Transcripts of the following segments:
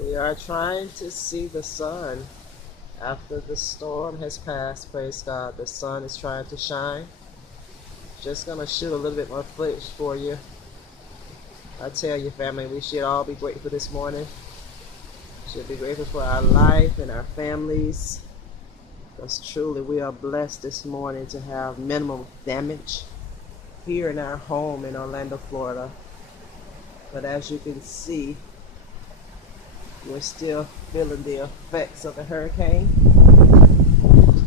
We are trying to see the sun after the storm has passed. Praise God. The sun is trying to shine. Just gonna shoot a little bit more footage for you. I tell you, family, we should all be grateful this morning. Should be grateful for our life and our families. Because truly we are blessed this morning to have minimal damage here in our home in Orlando, Florida. But as you can see, we're still feeling the effects of the hurricane.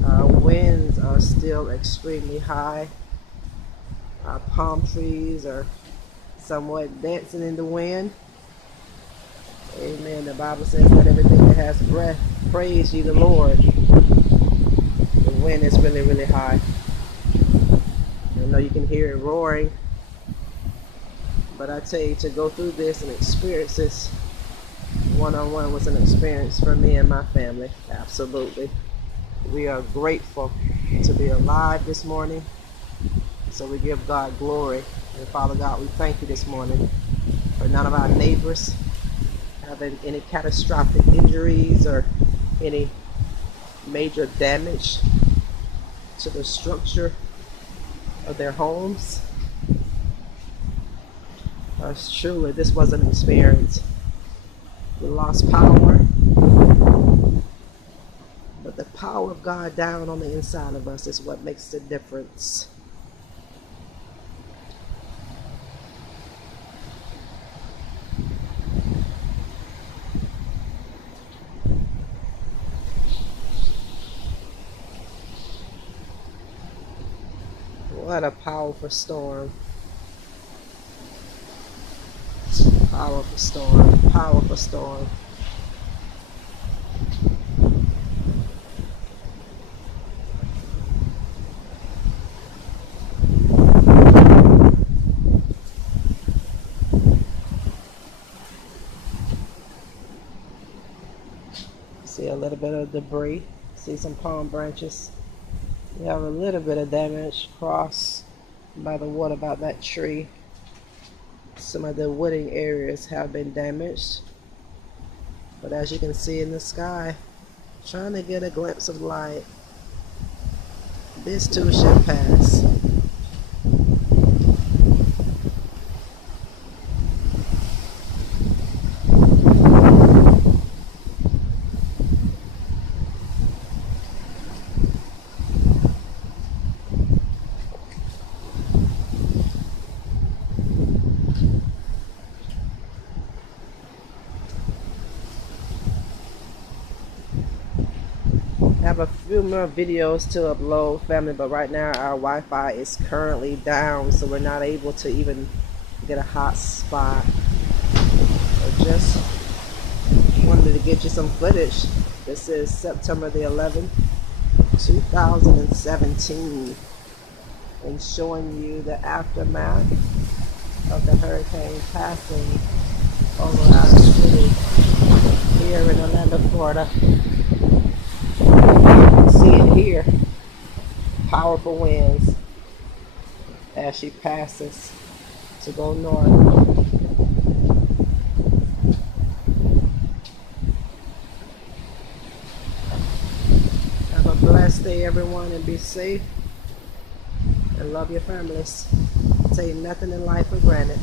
Our winds are still extremely high. Our palm trees are somewhat dancing in the wind. Amen. The Bible says that everything that has breath, praise ye the Lord. The wind is really, really high. I know you can hear it roaring. But I tell you, to go through this and experience this one-on-one was an experience for me and my family. Absolutely. We are grateful to be alive this morning. So we give God glory. And Father God, we thank you this morning for none of our neighbors having any catastrophic injuries or any major damage to the structure of their homes. Because truly, this was an experience. We lost power, but the power of God down on the inside of us is what makes the difference. What a powerful storm. Powerful storm. Powerful storm. See a little bit of debris. See some palm branches. We have a little bit of damage across by the water about that tree. Some of the wooding areas have been damaged. But as you can see in the sky, trying to get a glimpse of light. This too shall pass. I have a few more videos to upload, family, but right now our Wi-Fi is currently down, so we're not able to even get a hot spot. So just wanted to get you some footage. This is September the 11th, 2017, and showing you the aftermath of the hurricane passing over our city here in Orlando, Florida. See it here, powerful winds as she passes to go north. Have a blessed day, everyone, and be safe and love your families. Take nothing in life for granted.